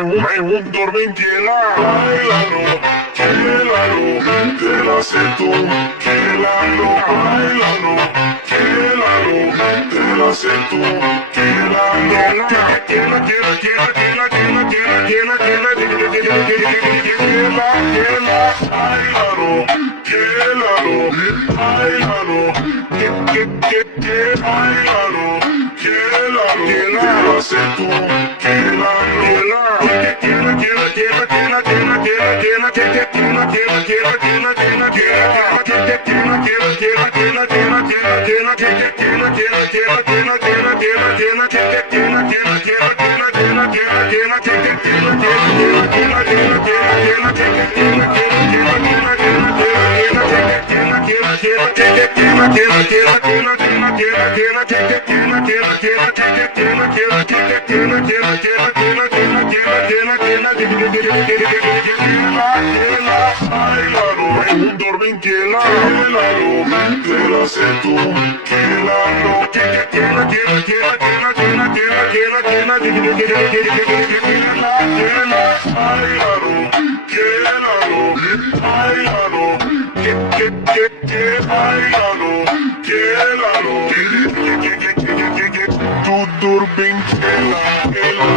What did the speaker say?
un dormentiela. Bailalo, quélalo, te la sé tú. Quélalo, bailalo, quélalo, te la sé tú. Quélalo, un dormentiela. Te la sé tú. Quélalo, tu dormentiela.